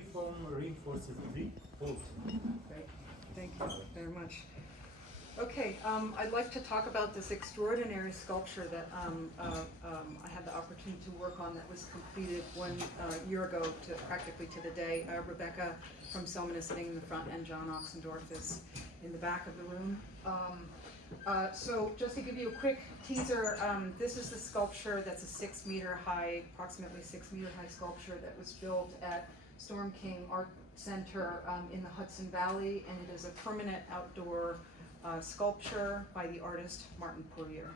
freeform reinforces both. Great, thank you very much. Okay, I'd like to talk about this extraordinary sculpture that I had the opportunity to work on that was completed 1 year ago, practically to the day. Rebecca from Selman is sitting in the front, and John Ochsendorf is in the back of the room. So just to give you a quick teaser, this is the sculpture that's a 6 meter high, approximately 6 meter high sculpture that was built at Storm King Art Center in the Hudson Valley, and it is a permanent outdoor sculpture by the artist Martin PURYEAR.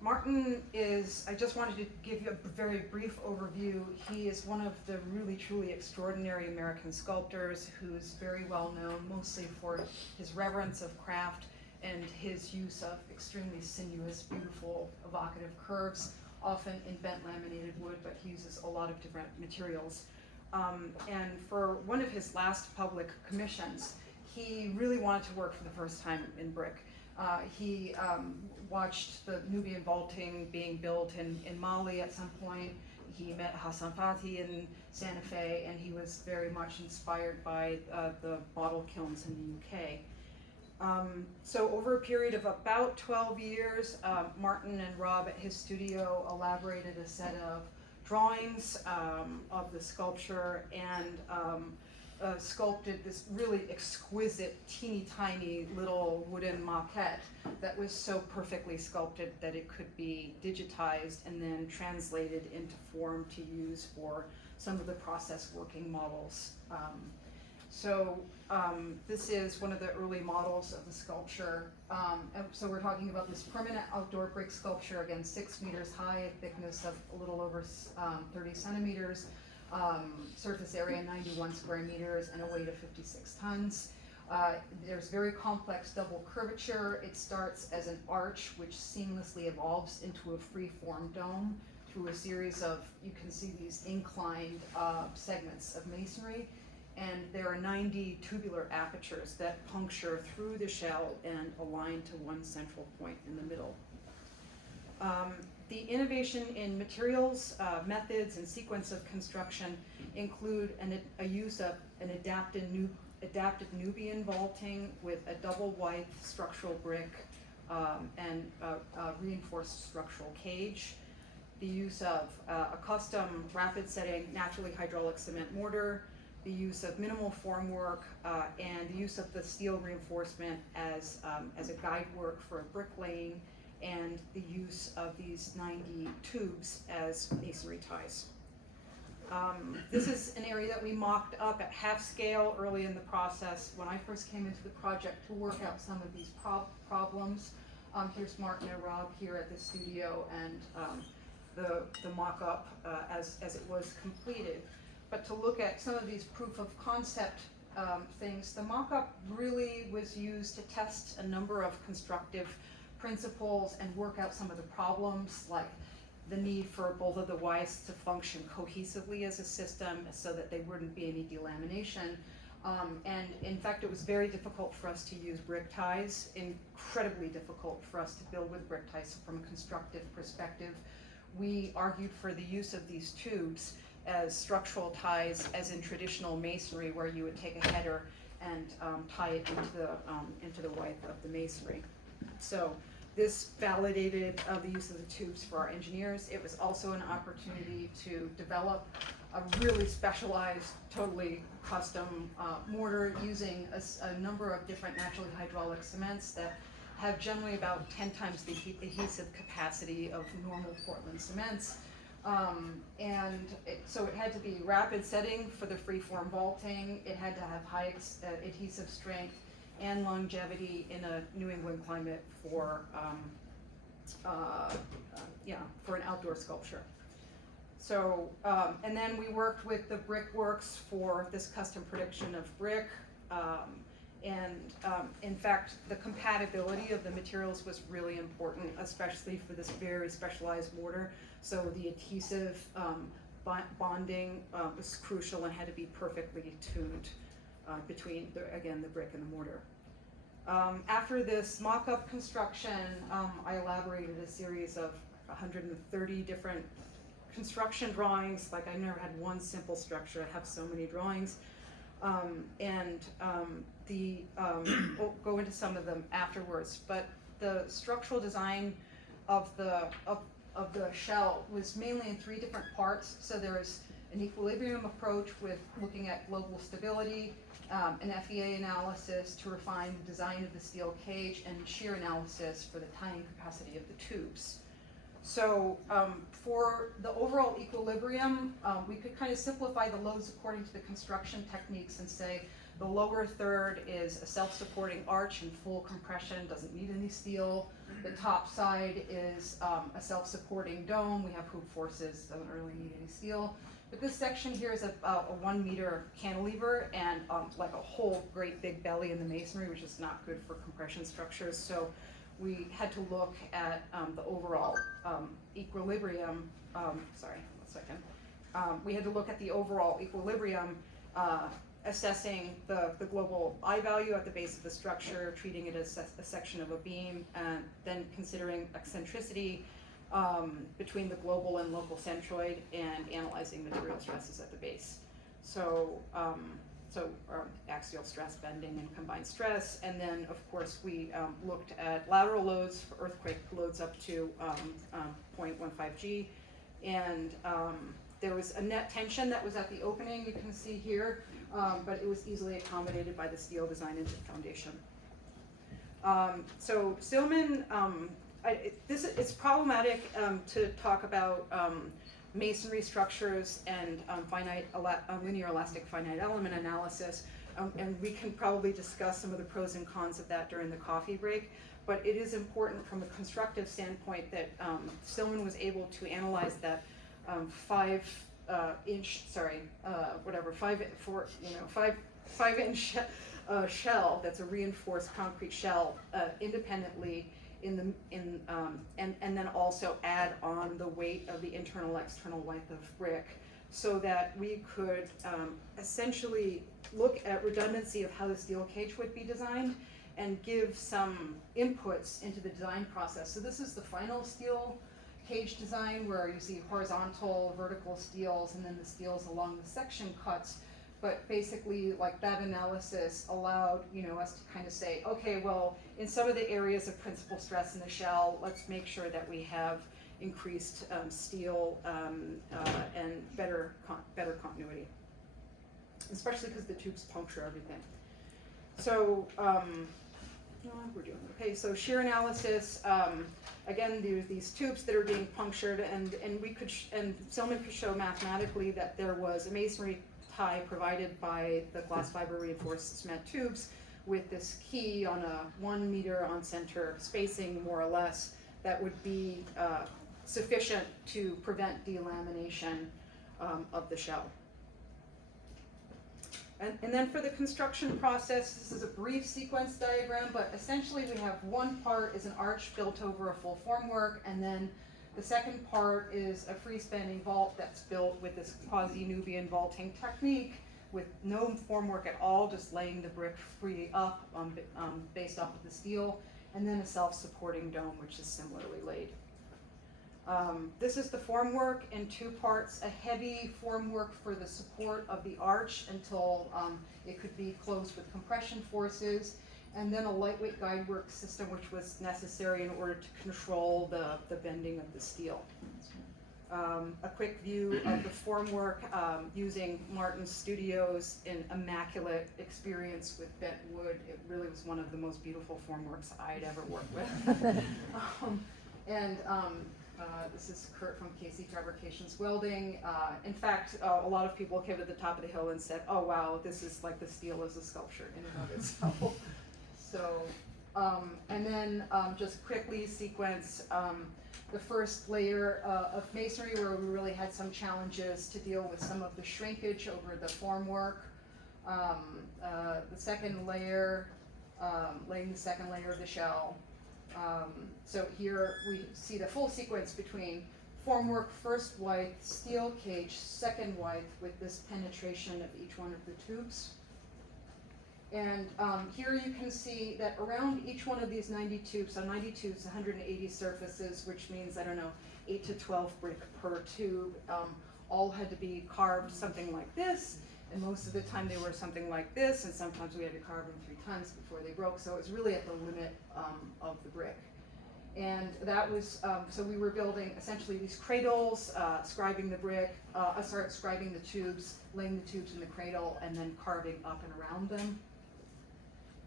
Martin is, I just wanted to give you a very brief overview. He is one of the really truly extraordinary American sculptors who's very well known mostly for his reverence of craft and his use of extremely sinuous, beautiful, evocative curves, often in bent laminated wood, but he uses a lot of different materials. And for one of his last public commissions, he really wanted to work for the first time in brick. He watched the Nubian vaulting being built in Mali at some point. He met Hassan Fatih in Santa Fe, and he was very much inspired by the bottle kilns in the UK. So over a period of about 12 years, Martin and Rob at his studio elaborated a set of drawings of the sculpture and sculpted this really exquisite, teeny tiny little wooden maquette that was so perfectly sculpted that it could be digitized and then translated into form to use for some of the process working models. This is one of the early models of the sculpture. And so we're talking about this permanent outdoor brick sculpture, again 6 meters high, a thickness of a little over 30 centimeters. Surface area 91 square meters and a weight of 56 tons. There's very complex double curvature. It starts as an arch which seamlessly evolves into a free-form dome through a series of, you can see these inclined segments of masonry, and there are 90 tubular apertures that puncture through the shell and align to one central point in the middle. The innovation in materials, methods, and sequence of construction include a use of an adapted Nubian vaulting with a double wide structural brick and a reinforced structural cage. The use of a custom rapid setting naturally hydraulic cement mortar, the use of minimal formwork, and the use of the steel reinforcement as a guide work for bricklaying, and the use of these 90 tubes as masonry ties. This is an area that we mocked up at half scale early in the process when I first came into the project to work out some of these problems. Here's Martin and Rob here at the studio, and the mock-up as it was completed. But to look at some of these proof of concept things, the mock-up really was used to test a number of constructive principles and work out some of the problems, like the need for both of the wides to function cohesively as a system so that there wouldn't be any delamination. And in fact, it was very difficult for us to use brick ties, incredibly difficult for us to build with brick ties from a constructive perspective. We argued for the use of these tubes as structural ties, as in traditional masonry, where you would take a header and tie it into the width of the masonry. So this validated the use of the tubes for our engineers. It was also an opportunity to develop a really specialized, totally custom mortar using a number of different naturally hydraulic cements that have generally about 10 times the adhesive capacity of normal Portland cements. So it had to be rapid setting for the freeform vaulting. It had to have high adhesive strength and longevity in a New England climate for an outdoor sculpture. So, and then we worked with the Brickworks for this custom prediction of brick. In fact, the compatibility of the materials was really important, especially for this very specialized mortar. So the adhesive bonding was crucial and had to be perfectly tuned between, the brick and the mortar. After this mock-up construction, I elaborated a series of 130 different construction drawings, like I never had one simple structure, I have so many drawings. We'll go into some of them afterwards, but the structural design of the shell was mainly in 3 different parts. So there's an equilibrium approach with looking at global stability, an FEA analysis to refine the design of the steel cage, and shear analysis for the tying capacity of the tubes. So for the overall equilibrium, we could kind of simplify the loads according to the construction techniques and say the lower third is a self-supporting arch in full compression, doesn't need any steel. The top side is a self-supporting dome. We have hoop forces, doesn't really need any steel. But this section here is a 1 meter cantilever and like a whole great big belly in the masonry, which is not good for compression structures. So we had to look at the overall equilibrium. We had to look at the overall equilibrium, assessing the global I value at the base of the structure, treating it as a section of a beam, and then considering eccentricity between the global and local centroid, and analyzing material stresses at the base. So axial stress, bending, and combined stress. And then, of course, we looked at lateral loads for earthquake loads up to 0.15 G. And there was a net tension that was at the opening, you can see here, but it was easily accommodated by the steel design into the foundation. So Stillman, it's problematic to talk about masonry structures and linear elastic finite element analysis, and we can probably discuss some of the pros and cons of that during the coffee break. But it is important from a constructive standpoint that Stillman was able to analyze that 5 inch shell that's a reinforced concrete shell independently and then also add on the weight of the internal external length of brick, so that we could essentially look at redundancy of how the steel cage would be designed and give some inputs into the design process. So this is the final steel cage design, where you see horizontal, vertical steels, and then the steels along the section cuts. But basically, like, that analysis allowed, us to kind of say, okay, well, in some of the areas of principal stress in the shell, let's make sure that we have increased steel and better continuity, especially because the tubes puncture everything. So we're doing okay. So shear analysis. Again, there's these tubes that are being punctured, and Stillman could show mathematically that there was a masonry tie provided by the glass fiber reinforced cement tubes with this key on a 1 meter on center spacing, more or less, that would be sufficient to prevent delamination of the shell. And then for the construction process, this is a brief sequence diagram, but essentially we have one part is an arch built over a full formwork, and then the second part is a free-spanning vault that's built with this quasi-Nubian vaulting technique with no formwork at all, just laying the brick free up based off of the steel, and then a self-supporting dome, which is similarly laid. This is the formwork in 2 parts, a heavy formwork for the support of the arch until it could be closed with compression forces, and then a lightweight guidework system which was necessary in order to control the bending of the steel. A quick view of the formwork using Martin's Studios in immaculate experience with bent wood. It really was one of the most beautiful formworks I'd ever worked with. This is Kurt from KC Fabrications Welding. In fact, a lot of people came to the top of the hill and said, oh wow, this is like the steel as a sculpture in and of itself. So, and then just quickly sequence the first layer of masonry, where we really had some challenges to deal with some of the shrinkage over the formwork. The second layer, laying the second layer of the shell. So here we see the full sequence between formwork, first width, steel cage, second width, with this penetration of each one of the tubes. And here you can see that around each one of these 90 tubes, so 90 tubes, 180 surfaces, which means, I don't know, 8 to 12 brick per tube, all had to be carved something like this, and most of the time they were something like this, and sometimes we had to carve them 3 times before they broke, so it was really at the limit of the brick. And that was, so we were building essentially these cradles, scribing the brick, scribing the tubes, laying the tubes in the cradle, and then carving up and around them.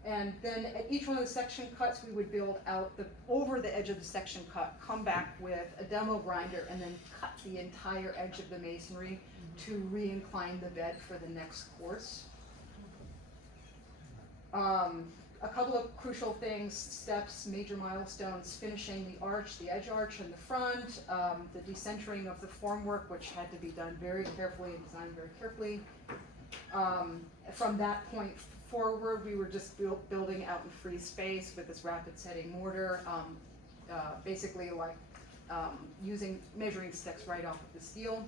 And then at each one of the section cuts, we would build out over the edge of the section cut, come back with a demo grinder, and then cut the entire edge of the masonry to re-incline the bed for the next course. A couple of crucial things, steps, major milestones, finishing the arch, the edge arch in the front, the decentering of the formwork, which had to be done very carefully and designed very carefully. From that point forward, we were just building out in free space with this rapid setting mortar, basically like using measuring sticks right off of the steel.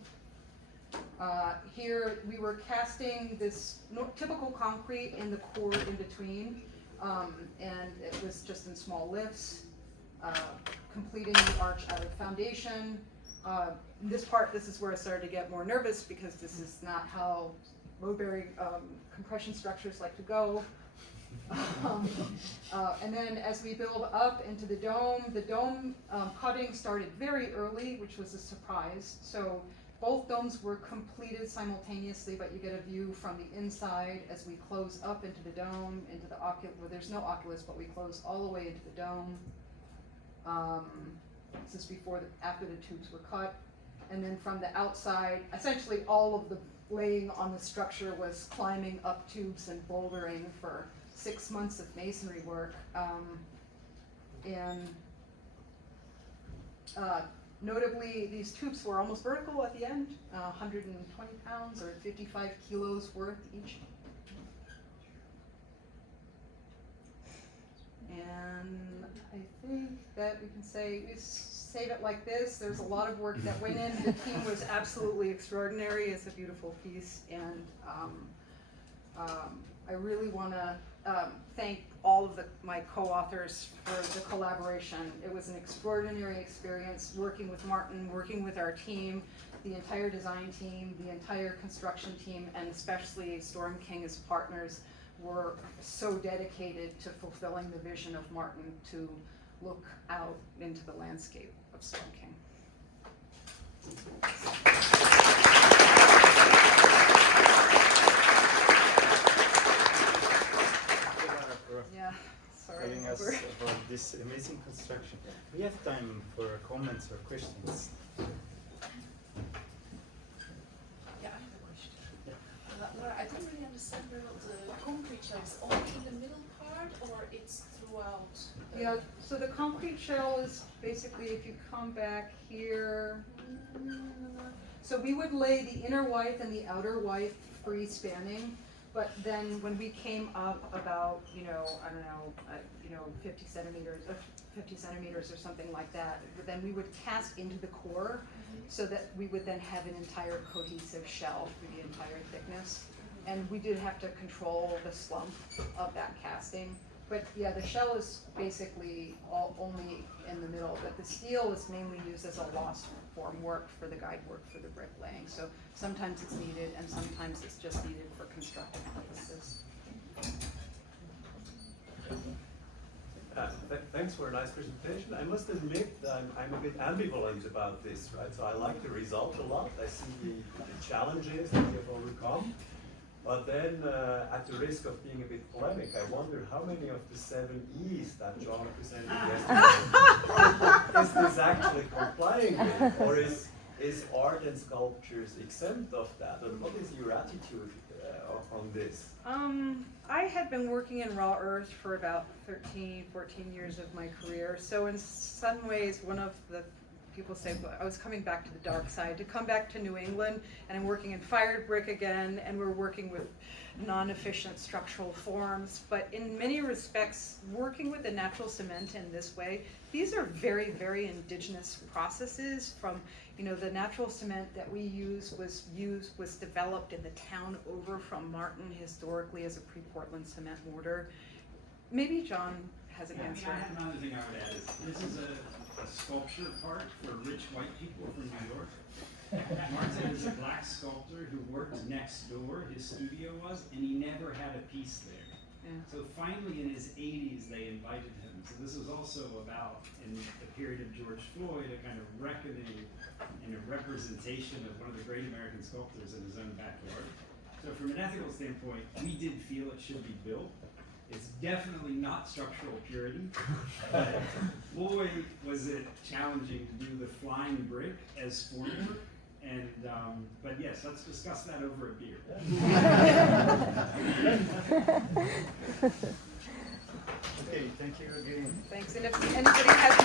Here we were casting this typical concrete in the core in between, and it was just in small lifts, completing the arch out of foundation. This is where I started to get more nervous, because this is not how load-bearing compression structures like to go. And then as we build up into the dome cutting started very early, which was a surprise. So both domes were completed simultaneously, but you get a view from the inside as we close up into the dome, into the oculus, where there's no oculus, but we close all the way into the dome. This is after the tubes were cut. And then from the outside, essentially all of the laying on the structure was climbing up tubes and bouldering for 6 months of masonry work. Notably, these tubes were almost vertical at the end, 120 pounds or 55 kilos worth each. And I think that we can say, we save it like this. There's a lot of work that went in. The team was absolutely extraordinary. It's a beautiful piece, and I really want to thank all of my co-authors for the collaboration. It was an extraordinary experience working with Martin, working with our team, the entire design team, the entire construction team, and especially Storm King as partners were so dedicated to fulfilling the vision of Martin to look out into the landscape of Storm King. Yeah, sorry. Telling us about this amazing construction. We have time for comments or questions. Yeah, I have a question. Lara, I didn't really understand where the concrete shell is only in the middle part, or it's throughout? Yeah, so the concrete shell is basically, if you come back here, so we would lay the inner wythe and the outer wythe free spanning, but then when we came up about, I don't know, 50 centimeters or something like that, then we would cast into the core, so that we would then have an entire cohesive shell for the entire thickness. And we did have to control the slump of that casting. But yeah, the shell is basically only in the middle, but the steel is mainly used as a lost form work for the guide work for the bricklaying. So sometimes it's needed, and sometimes it's just needed for constructive purposes. Thanks for a nice presentation. I must admit that I'm a bit ambivalent about this, right? So I like the result a lot. I see the challenges that you've overcome. But then, at the risk of being a bit polemic, I wonder how many of the 7 E's that John presented yesterday is this actually complying with? Or is art and sculptures exempt of that? And what is your attitude on this? I had been working in raw earth for about 13, 14 years of my career. So in some ways, one of the people say, well, I was coming back to the dark side, to come back to New England, and I'm working in fired brick again, and we're working with non-efficient structural forms. But in many respects, working with the natural cement in this way, these are very, very indigenous processes. From, you know, the natural cement that we was developed in the town over from Martin historically as a pre-Portland cement mortar. Maybe John has an answer. Another thing I would add is this is a sculpture part for rich white people from New York. Martin is a black sculptor who worked next door, his studio was, and he never had a piece there. Yeah. So finally in his 80s they invited him. So this was also about, in the period of George Floyd, a kind of reckoning and a representation of one of the great American sculptors in his own backyard. So from an ethical standpoint, we did feel it should be built. It's definitely not structural purity, but boy, was it challenging to do the flying brick as formwork. And, but yes, let's discuss that over a beer. Okay, thank you again. Thanks, and if anybody has